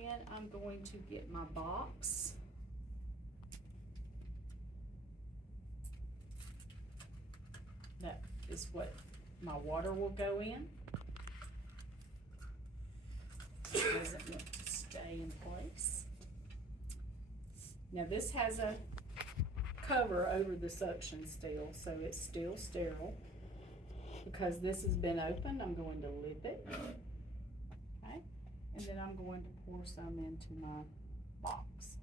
And I'm going to get my box. That is what my water will go in. It doesn't want to stay in place. Now this has a cover over the suction still, so it's still sterile. Because this has been opened, I'm going to lip it. Okay, and then I'm going to pour some into my box.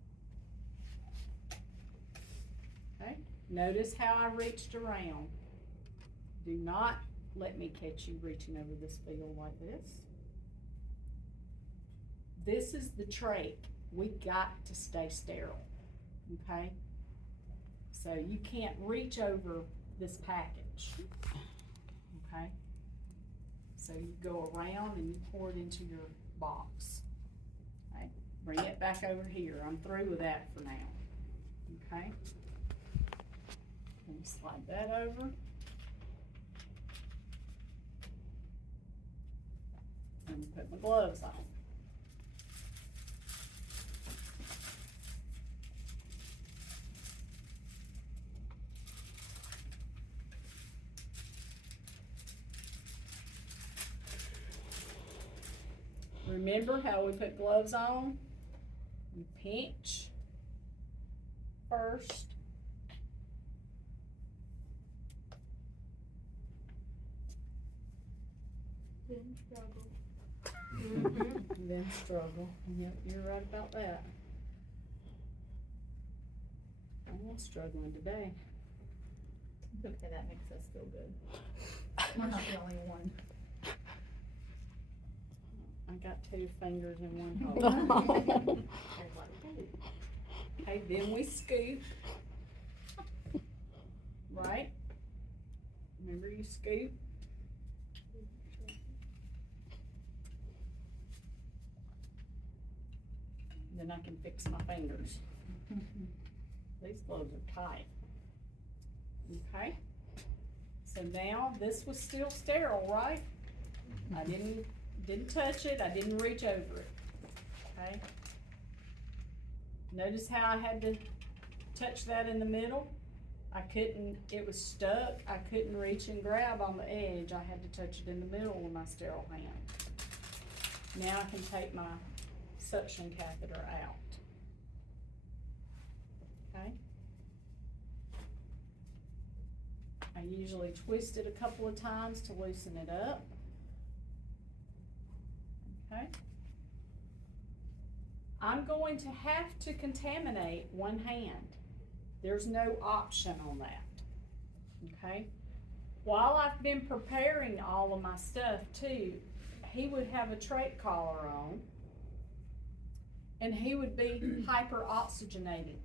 Okay, notice how I reached around. Do not let me catch you reaching over this field like this. This is the Trach. We got to stay sterile, okay? So you can't reach over this package, okay? So you go around and you pour it into your box, okay? Bring it back over here. I'm through with that for now, okay? And slide that over. And put my gloves on. Remember how we put gloves on? You pinch first. Then struggle. Mm-hmm. Then struggle. Yep, you're right about that. I'm not struggling today. Okay, that makes us feel good. We're not the only one. I got 2 fingers in one hole. Okay, then we scoop. Right? Remember you scoop? Then I can fix my fingers. These gloves are tight. Okay? So now this was still sterile, right? I didn't touch it, I didn't reach over it. Okay? Notice how I had to touch that in the middle? I couldn't, it was stuck. I couldn't reach and grab on the edge. I had to touch it in the middle with my sterile hand. Now I can take my suction catheter out. Okay? I usually twist it a couple of times to loosen it up. Okay? I'm going to have to contaminate one hand. There's no option on that. Okay? While I've been preparing all of my stuff too, he would have a trach collar on and he would be hyperoxygenating,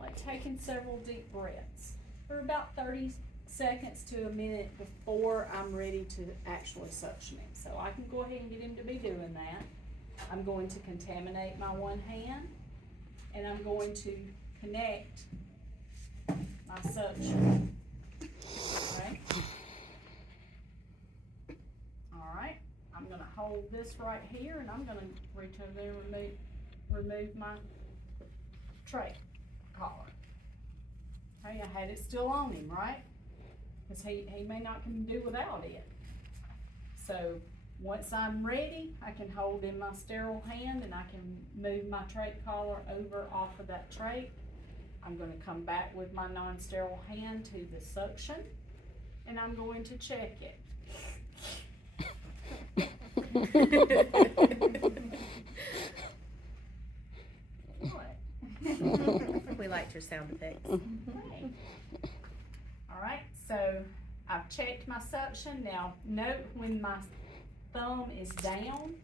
like taking several deep breaths for about 30 seconds to a minute before I'm ready to actually suction him. So I can go ahead and get him to be doing that. I'm going to contaminate my one hand and I'm going to connect my suction. Okay? Alright, I'm going to hold this right here and I'm going to reach over there and remove my trach collar. Okay, I had it still on him, right? Because he may not can do without it. So once I'm ready, I can hold in my sterile hand and I can move my trach collar over off of that trach. I'm going to come back with my non-sterile hand to the suction and I'm going to check it. What? We liked your sound effects. Okay. All right, so I've checked my suction. Now note when my thumb is down,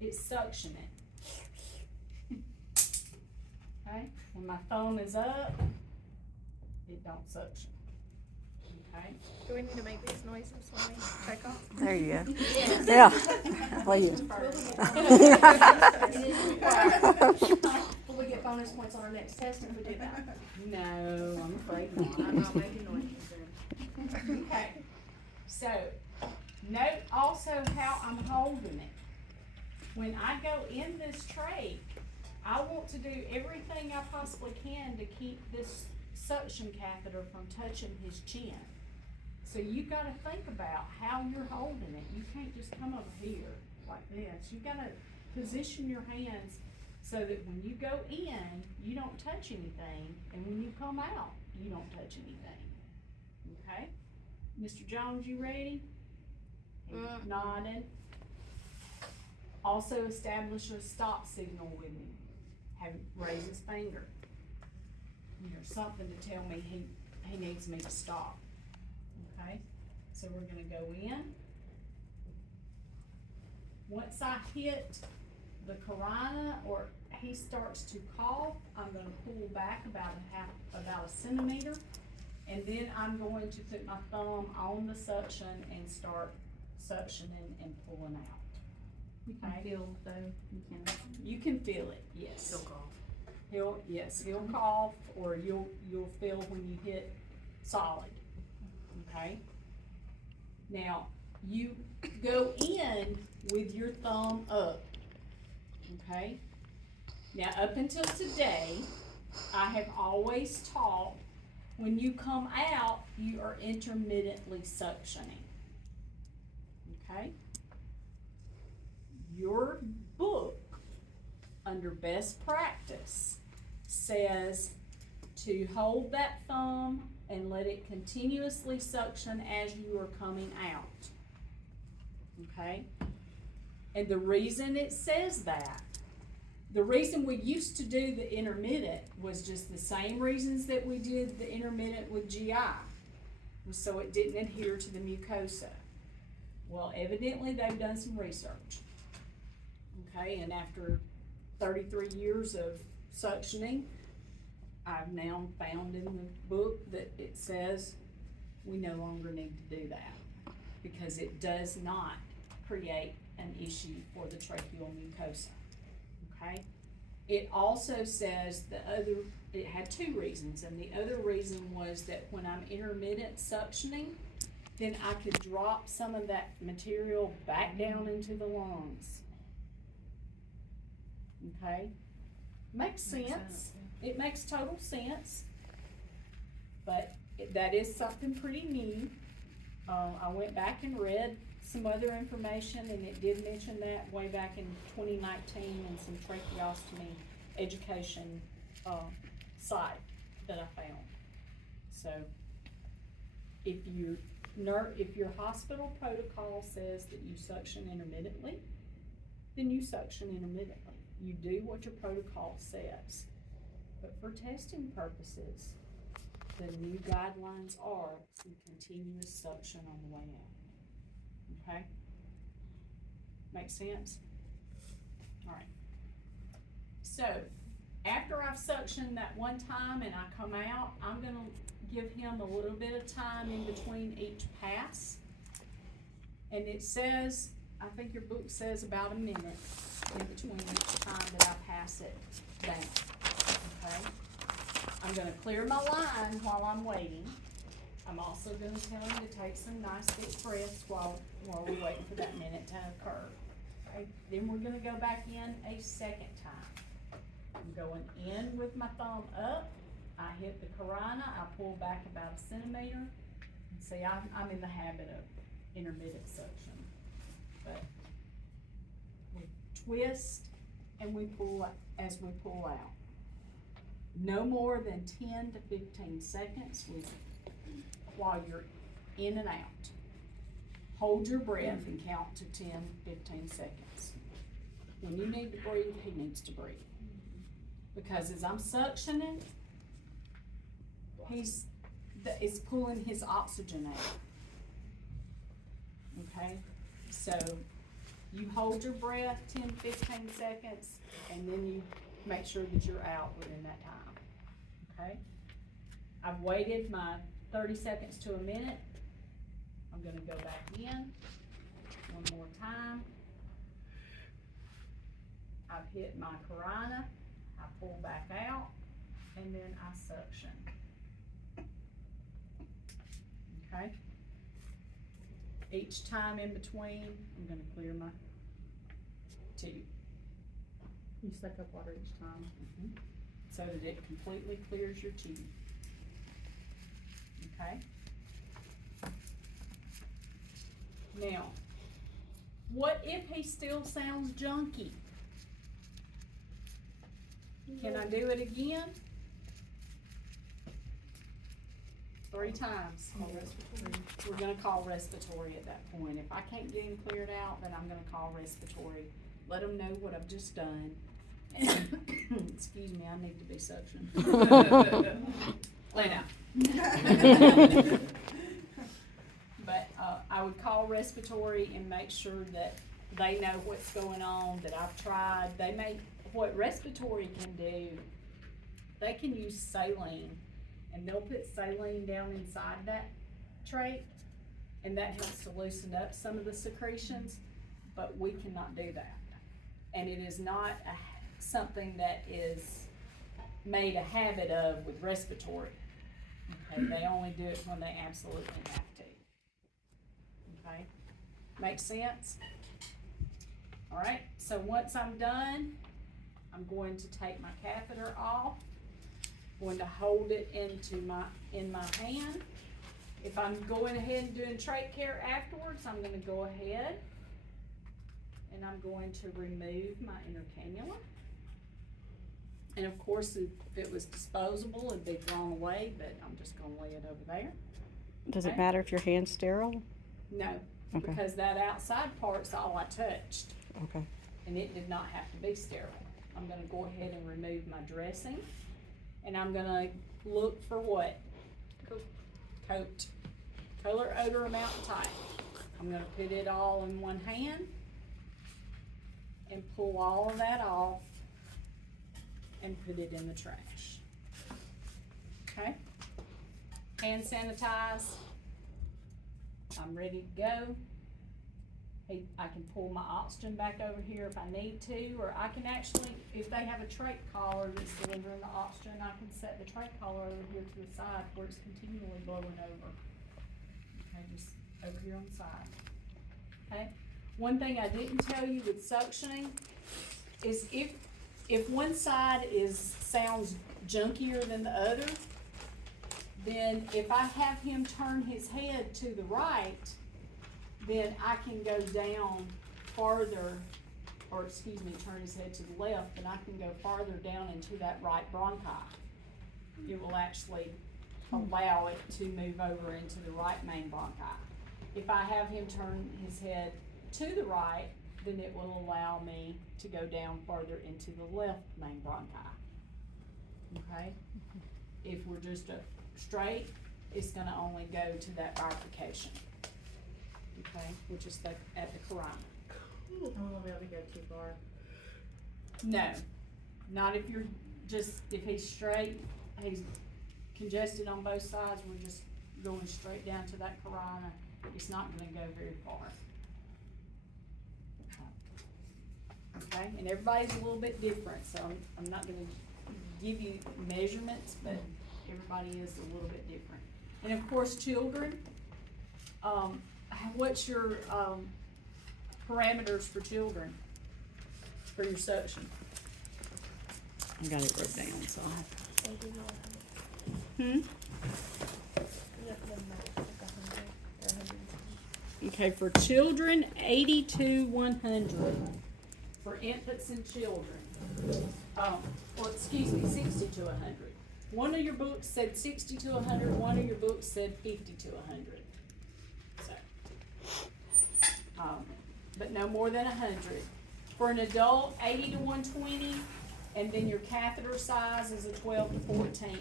it's suctioning. Okay, when my thumb is up, it don't suction. Okay. Do we need to make these noises when we check off? There you go. Yes. Yeah. Well, you. Will we get bonus points on our next test if we do that? No, I'm afraid not. I'm not making noises then. Okay, so note also how I'm holding it. when I go in this trach, I want to do everything I possibly can to keep this suction catheter from touching his chin. So you gotta think about how you're holding it. You can't just come over here like this. You gotta position your hands so that when you go in, you don't touch anything, and when you come out, you don't touch anything. Okay? Mr. Jones, you ready? He's nodding. Also establish a stop signal with him. Have him raise his finger. There's something to tell me he needs me to stop. Okay? So we're gonna go in. Once I hit the carina or he starts to cough, I'm gonna pull back about a centimeter, and then I'm going to put my thumb on the suction and start suctioning and pulling out. You can feel though, You can feel it, yes. He'll cough. He'll cough, or you'll feel when you hit solid, okay? Now, you go in with your thumb up, okay? Now, up until today, I have always taught when you come out, you are intermittently suctioning, okay? Your book, under best practice, says to hold that thumb and let it continuously suction as you are coming out, okay? And the reason it says that, the reason we used to do the intermittent was just the same reasons that we did the intermittent with GI, was so it didn't adhere to the mucosa. Well, evidently they've done some research, okay, and after 33 years of suctioning, I've now found in the book that it says we no longer need to do that because it does not create an issue for the tracheal mucosa, okay? It also says it had two reasons, and the other reason was that when I'm intermittent suctioning, then I could drop some of that material back down into the lungs. Okay? Makes sense. It makes total sense. But that is something pretty new. I went back and read some other information, and it did mention that way back in 2019 in some tracheostomy education site that I found. So if your hospital protocol says that you suction intermittently, then you suction intermittently. You do what your protocol says. But for testing purposes, the new guidelines are some continuous suction on the way out. Okay? Make sense? Alright. So, after I've suctioned that one time and I come out, I'm gonna give him a little bit of time in between each pass. And it says, I think your book says about a minute in between each time that I pass it down, okay? I'm gonna clear my line while I'm waiting. I'm also gonna tell him to take some nice deep breaths while we're waiting for that minute to occur. Okay? Then we're gonna go back in a second time. I'm going in with my thumb up. I hit the carina, I pull back about a centimeter. And see, I'm in the habit of intermittent suction. But we twist and we pull as we pull out. No more than 10 to 15 seconds while you're in and out. Hold your breath and count to 10, 15 seconds. When you need to breathe, he needs to breathe. Because as I'm suctioning, it's pulling his oxygen out. Okay? So you hold your breath 10, 15 seconds, and then you make sure that you're out within that time. Okay? I've waited my 30 seconds to a minute. I'm gonna go back in one more time. I've hit my carina, I pull back out, and then I suction. Okay? Each time in between, I'm gonna clear my tube. You suck up water each time. So that it completely clears your tube. Okay? Now, what if he still sounds junky? Can I do it again? 3 times. Call respiratory. We're gonna call respiratory at that point. If I can't get him cleared out, then I'm gonna call respiratory. Let them know what I've just done. Excuse me, I need to be suctioned. Lay down. But, I would call respiratory and make sure that they know what's going on, that I've tried. What respiratory can do, they can use saline, and they'll put saline down inside that trach, and that helps to loosen up some of the secretions, but we cannot do that. And it is not something that is made a habit of with respiratory. Okay, they only do it when they absolutely have to. Okay, makes sense? All right, so once I'm done, I'm going to take my catheter off, going to hold it in my hand. If I'm going ahead and doing trach care afterwards, I'm gonna go ahead and I'm going to remove my inner cannula. And of course, if it was disposable, it'd be thrown away, but I'm just gonna lay it over there. Does it Okay. matter if your hand's sterile? No, Okay. because that outside part's all I touched, Okay. and it did not have to be sterile. I'm gonna go ahead and remove my dressing, and I'm gonna look for what? Coat. Color, odor, amount, and type. I'm gonna put it all in one hand and pull all of that off and put it in the trash. Okay? Hand sanitize. I'm ready to go. I can pull my oxygen back over here if I need to, or I can actually, if they have a trach collar that's delivering the oxygen, I can set the trach collar over here to the side where it's continually blowing over. Okay, just over here on the side. Okay? One thing I didn't tell you with suctioning is if one side sounds junkier than the other, then if I have him turn his head to the right, then I can go down farther, or excuse me, turn his head to the left, and I can go farther down into that right bronchi. It will actually allow it to move over into the right main bronchi. If I have him turn his head to the right, then it will allow me to go down farther into the left main bronchi. Okay? If we're just straight, it's gonna only go to that bifurcation. Okay, which is at the carina. I won't be able to go too far. No, not if if he's straight, he's congested on both sides, we're just going straight down to that carina. It's not gonna go very far. Okay, and everybody's a little bit different, so I'm not gonna give you measurements, but everybody is a little bit different. And of course, children, what's your parameters for children for your suction? I got it wrote down, so okay, for children, 80 to 100. For infants and children, or excuse me, 60 to 100. One of your books said 60 to 100, one of your books said 50 to 100. So, but no more than 100. For an adult, 80 to 120, and then your catheter size is a 12 to 14.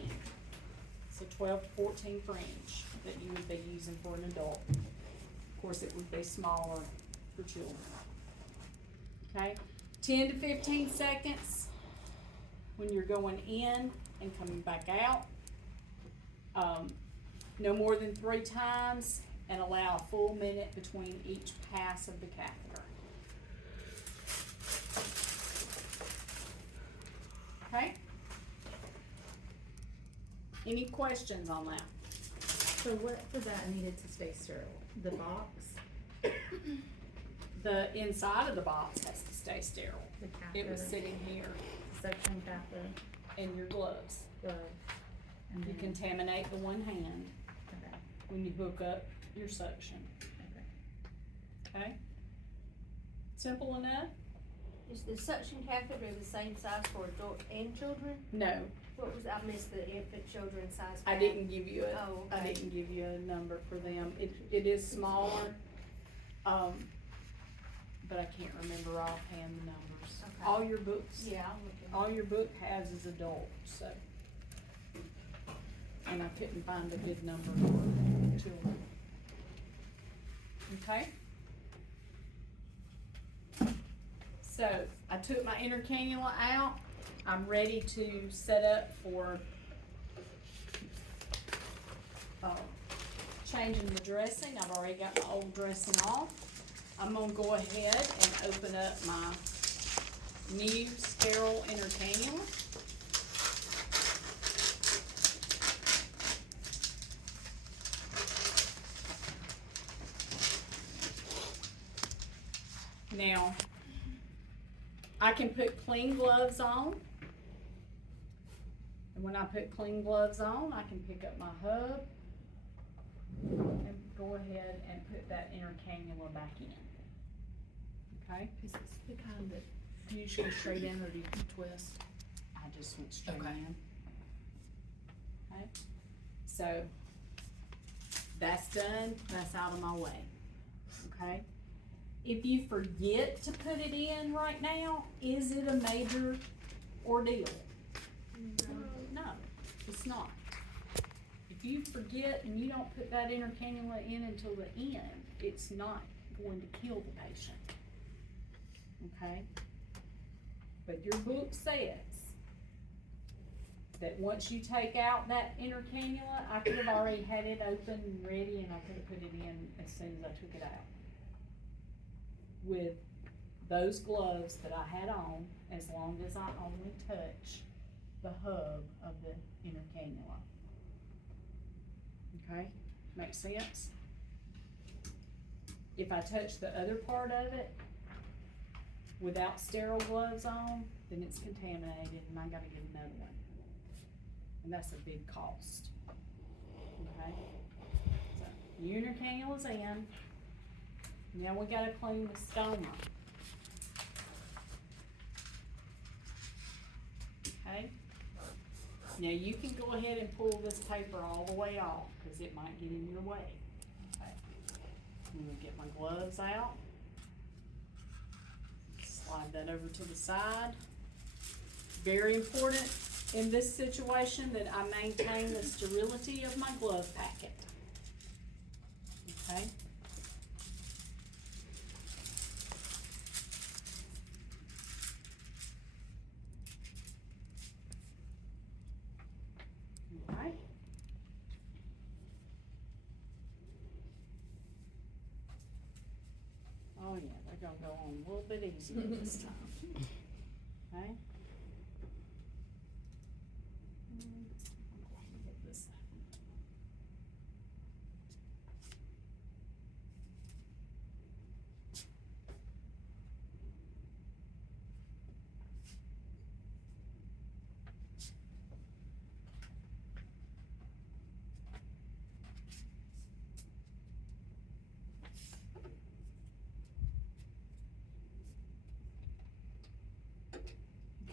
So 12 to 14 French that you would be using for an adult. Of course, it would be smaller for children. Okay, 10 to 15 seconds when you're going in and coming back out. No more than 3 times, and allow a full minute between each pass of the catheter. Okay? Any questions on that? So what for that needed to stay sterile? The box? The inside of the box has to stay sterile. The It was catheter, sitting here, suction catheter, and your gloves. gloves, and You then, contaminate the one hand okay, when you hook up your suction, okay. okay? Simple enough? Is the suction catheter the same size for adult and children? No, What was, I missed the infant children size. I bag. didn't give you Oh, I okay. didn't give you a number for them. It is smaller, but I can't remember offhand the numbers. Okay. All your books, Yeah, I'll look at all your book has is adult, so. And I couldn't find a good number for children. Okay? So, I took my inner cannula out. I'm ready to set up for, changing the dressing. I've already got my old dressing off. I'm gonna go ahead and open up my new sterile inner cannula. Now, I can put clean gloves on. And when I put clean gloves on, I can pick up my hub and go ahead and put that inner cannula back in. Okay? Is this the kind that Do you just go straight in or do you twist? I just went straight Okay. in. Okay, so that's done, that's out of my way, okay? If you forget to put it in right now, is it a major ordeal? No, it's not. If you forget and you don't put that inner cannula in until the end, it's not going to kill the patient, okay? But your book says that once you take out that inner cannula, I could have already had it open and ready and I could have put it in as soon as I took it out. With those gloves that I had on, as long as I only touch the hub of the inner cannula. Okay, makes sense? If I touch the other part of it without sterile gloves on, then it's contaminated and I gotta get another one. And that's a big cost. Okay? So, the inner cannula's in. Now we gotta clean the stoma. Okay? Now you can go ahead and pull this paper all the way off, cause it might get in your way. Okay. I'm gonna get my gloves out. Slide that over to the side. Very important in this situation that I maintain the sterility of my glove packet. Okay? Alright. Oh yeah, they're gonna go on a little bit easier this time. Okay? Get this.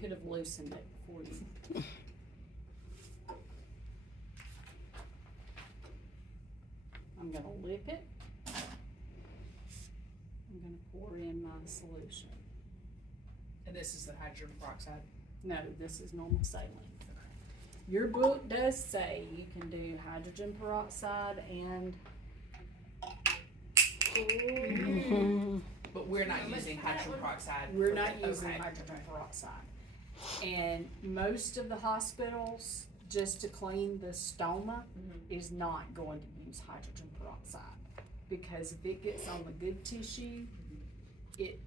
Could have loosened it for you. I'm gonna lip it. I'm gonna pour in my solution. And this is the hydrogen peroxide. No, this is normal saline. Your book does say you can do hydrogen peroxide and But we're not using hydrogen peroxide. we're for not the- using okay, hydrogen okay. peroxide. And most of the hospitals, just to clean the stoma, is not going to use hydrogen peroxide. Because if it gets on the good tissue, it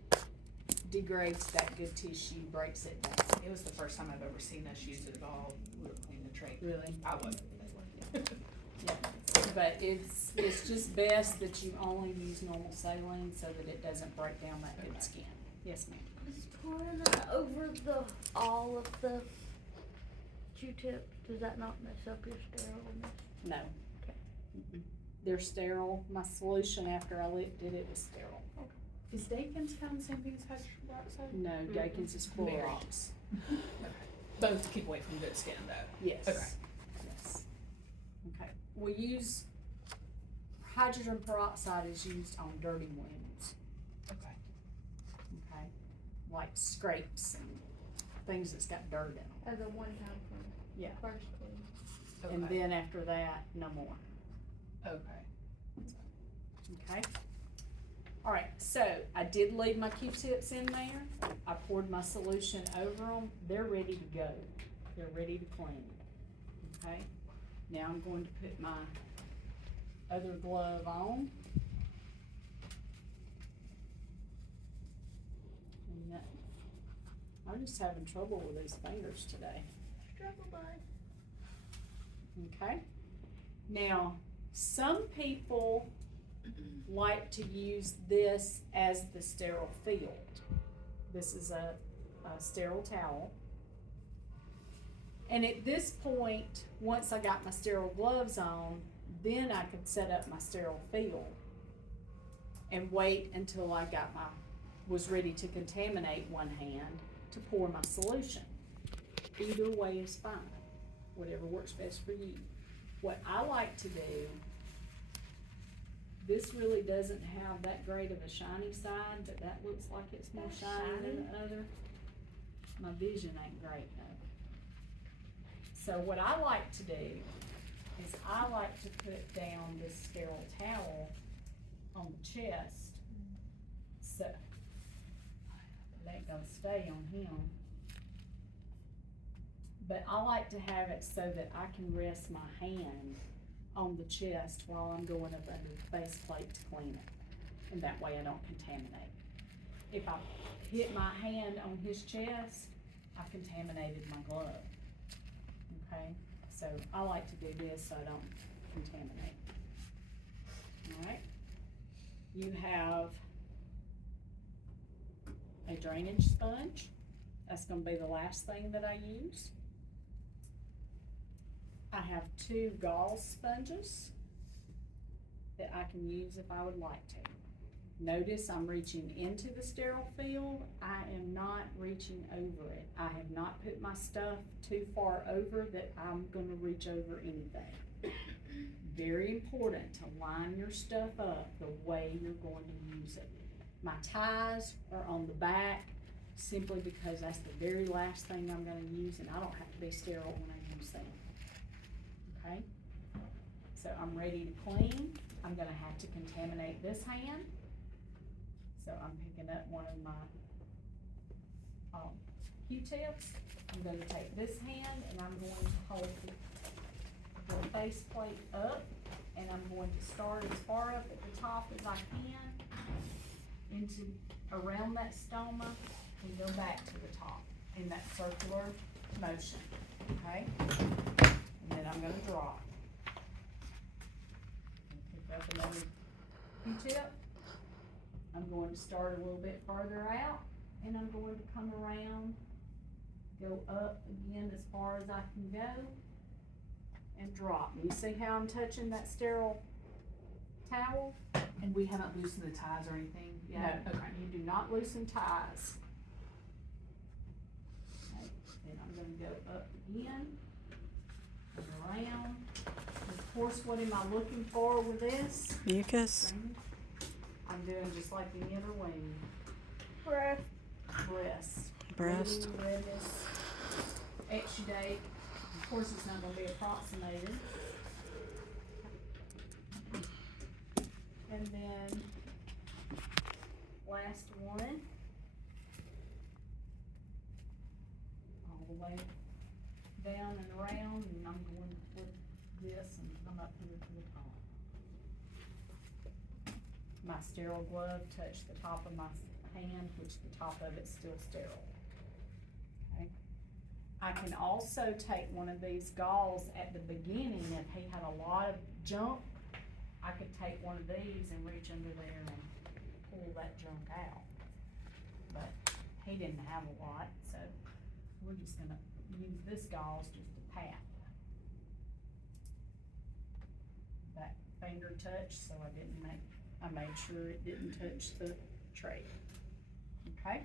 degrades that good tissue, breaks it down. It was the first time I've ever seen us use it at all. We were cleaning the trach. Really? I wasn't. Yeah. But it's just best that you only use normal saline so that it doesn't break down that good skin. Yes, ma'am. Is pouring that over all of the Q-tips, does that not mess up your sterileness? No. Okay. Mm-mm. They're sterile. My solution after I did it was sterile. Is Dakin's kind of the same thing as hydrogen peroxide? No, Dakin's is Clorox. Both to keep away from good skin though. Yes. Okay. Yes. Okay. We use, hydrogen peroxide is used on dirty wounds, Okay. okay? Like scrapes and things that's got dirt in them. As a one-time clean? Yeah. First clean? And Okay. then after that, no more, Okay. okay? All right, so I did leave my Q-tips in there. I poured my solution over them. They're ready to go. They're ready to clean, okay? Now I'm going to put my other glove on. And I'm just having trouble with these fingers today. Struggle bud. Okay. Now, some people like to use this as the sterile field. This is a sterile towel. And at this point, once I got my sterile gloves on, then I could set up my sterile field and wait until I was ready to contaminate one hand to pour my solution. Either way is fine, whatever works best for you. What I like to do, this really doesn't have that great of a shiny side, but that looks like it's more shiny than the other. My vision ain't great though. So what I like to do is I like to put down this sterile towel on the chest, so it ain't gonna stay on him. But I like to have it so that I can rest my hand on the chest while I'm going up under the face plate to clean it. And that way I don't contaminate. If I hit my hand on his chest, I contaminated my glove. Okay, so I like to do this so I don't contaminate. Alright, you have a drainage sponge. That's gonna be the last thing that I use. I have 2 gauze sponges that I can use if I would like to. Notice I'm reaching into the sterile field. I am not reaching over it. I have not put my stuff too far over that I'm gonna reach over anything. Very important to line your stuff up the way you're going to use it. My ties are on the back simply because that's the very last thing I'm gonna use and I don't have to be sterile when I use them. Okay? So I'm ready to clean. I'm gonna have to contaminate this hand. So I'm picking up one of my Q-tips. I'm gonna take this hand and I'm going to hold the face plate up and I'm going to start as far up at the top as I can into around that stoma and go back to the top in that circular motion, okay? And then I'm gonna drop. Pick up another Q-tip. I'm going to start a little bit farther out and I'm going to come around, go up again as far as I can go and drop. You see how I'm touching that sterile towel? And we haven't loosened the ties or anything yet? No, you do not loosen ties. Okay, then I'm gonna go up again, and around. And of course, what am I looking for with this? Mucus. I'm doing just like any other wing. Breath. Breast. Bleeding, redness, exudate. Of course, it's not gonna be approximated. And then, last one. All the way down and around, and I'm going to flip this and come up here to the top. My sterile glove touched the top of my hand, which the top of it's still sterile. Okay. I can also take one of these gauze at the beginning if he had a lot of junk I could take one of these and reach under there and pull that junk out. But he didn't have a lot, so we're just gonna use this gauze just to pat. That finger touch, so I made sure it didn't touch the tray. Okay?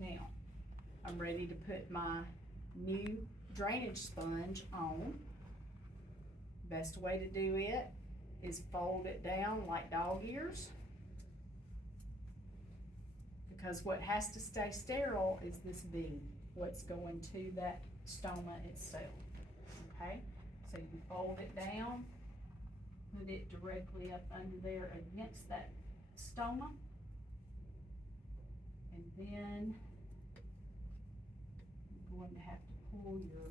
Now, I'm ready to put my new drainage sponge on. Best way to do it is fold it down like dog ears. Because what has to stay sterile is this bead, what's going to that stoma itself. Okay? So you fold it down, put it directly up under there against that stoma. And then you're going to have to pull your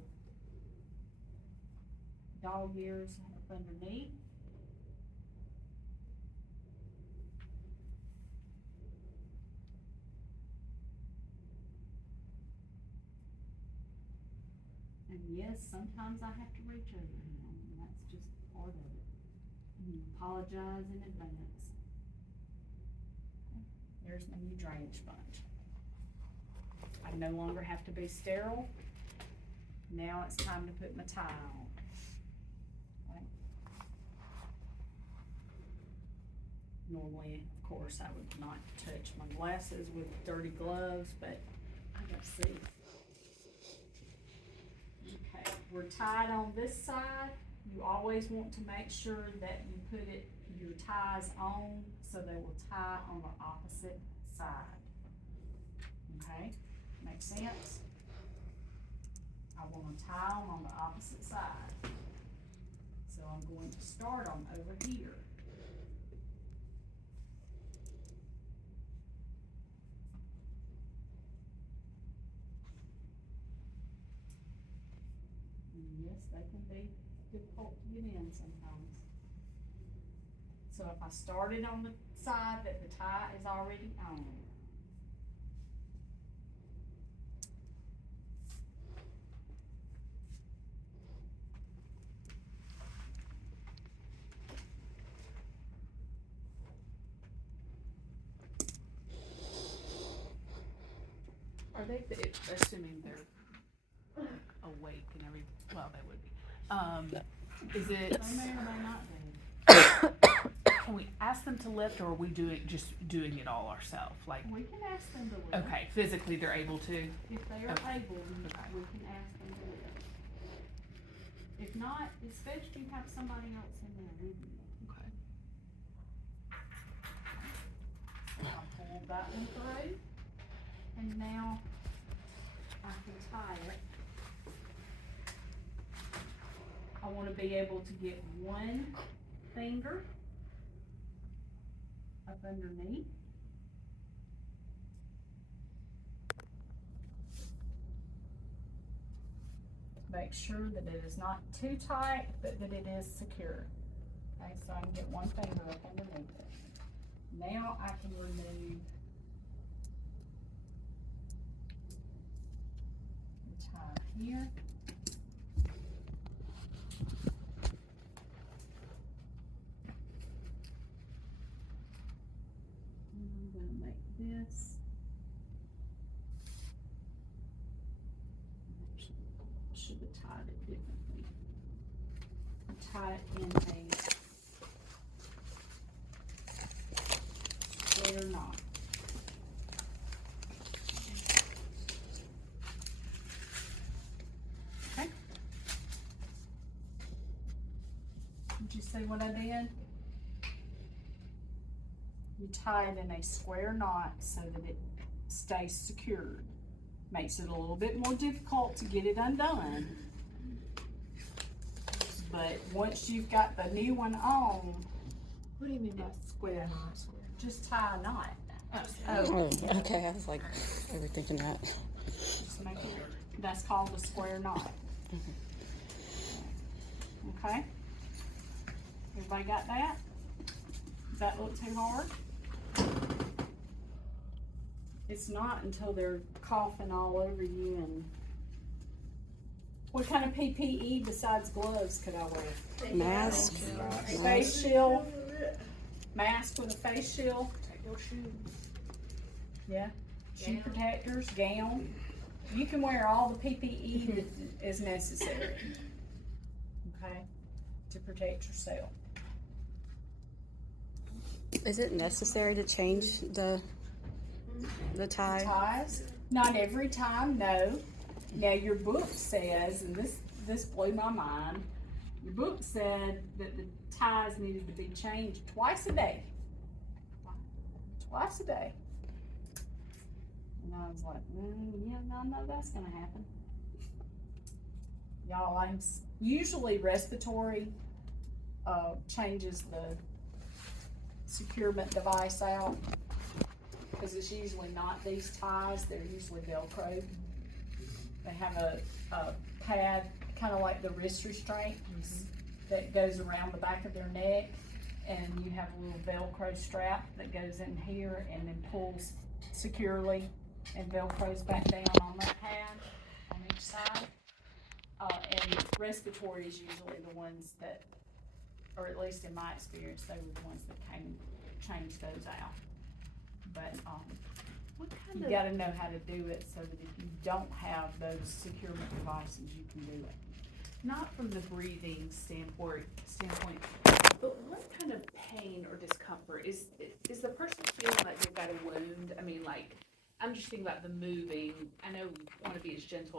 dog ears up underneath. And yes, sometimes I have to reach over him, and that's just part of it. And apologize in advance. There's my new drainage sponge. I no longer have to be sterile. Now it's time to put my tie on. Okay. Normally, of course, I would not touch my glasses with dirty gloves, but I gotta see. Okay, we're tied on this side. You always want to make sure that you put your ties on so they will tie on the opposite side. Okay, makes sense? I want to tie on the opposite side. So I'm going to start on over here. And yes, they can be difficult to get in sometimes. So if I started on the side that the tie is already on, Are they, assuming they're awake and well, they would be. Is it, they may or may not be. can we ask them to lift, or are we just doing it all ourselves? Like, We can ask them to lift. okay, physically they're able to? If they are Okay. able, we can ask them to lift. If not, it's best you have somebody else in there with you. Okay. I'll pull that one through, and now I can tie it. I wanna be able to get one finger up underneath. Make sure that it is not too tight, but that it is secure. Okay, so I can get one finger up underneath it. Now I can remove the tie here. And I'm gonna make this. Should have tied it differently. Tie it in a square knot. Okay. Did you see what I did? You tie it in a square knot so that it stays secured. Makes it a little bit more difficult to get it undone. But once you've got the new one on, What do you mean by square knot? just tie a knot. Oh, okay, I was like, overthinking that. Just make it, that's called a square knot. Okay? Everybody got that? Does that look too hard? It's not until they're coughing all over you and What kind of PPE besides gloves could I wear? Mask. Face shield, mask with a face shield, Take your shoes. yeah, shoe protectors, gown. You can wear all the PPE that is necessary, okay, to protect yourself. Is it necessary to change the tie? Ties, not every time, no. Now, your book says, and this blew my mind, your book said that the ties needed to be changed twice a day. Twice a day. And I was like, yeah, no, that's gonna happen. Y'all, usually respiratory, changes the securement device out. Cause it's usually not these ties, they're usually Velcro. They have a pad, kinda like the wrist restraints that goes around the back of their neck. And you have a little Velcro strap that goes in here and then pulls securely and Velcros back down on that pad on each side. And respiratory is usually the ones that, or at least in my experience, they were the ones that changed those out. But, What kind you of, gotta know how to do it so that if you don't have those securement devices, you can do it. not from the breathing standpoint, but what kind of pain or discomfort is the person feeling like they've got a wound? I mean, like, I'm just thinking about the moving. I know you want to be as gentle